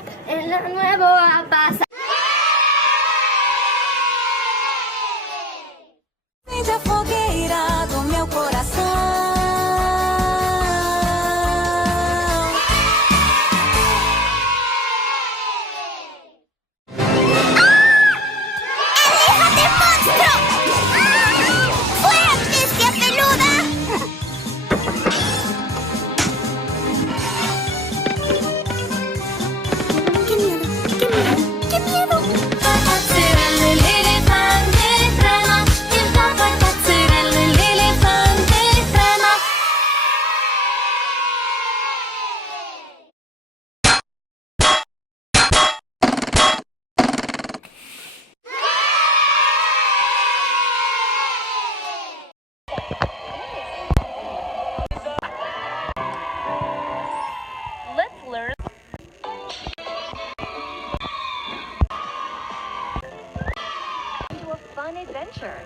llega el nuevo a pasar. Acende a fogueira do meu coração. Let's learn into a fun adventure.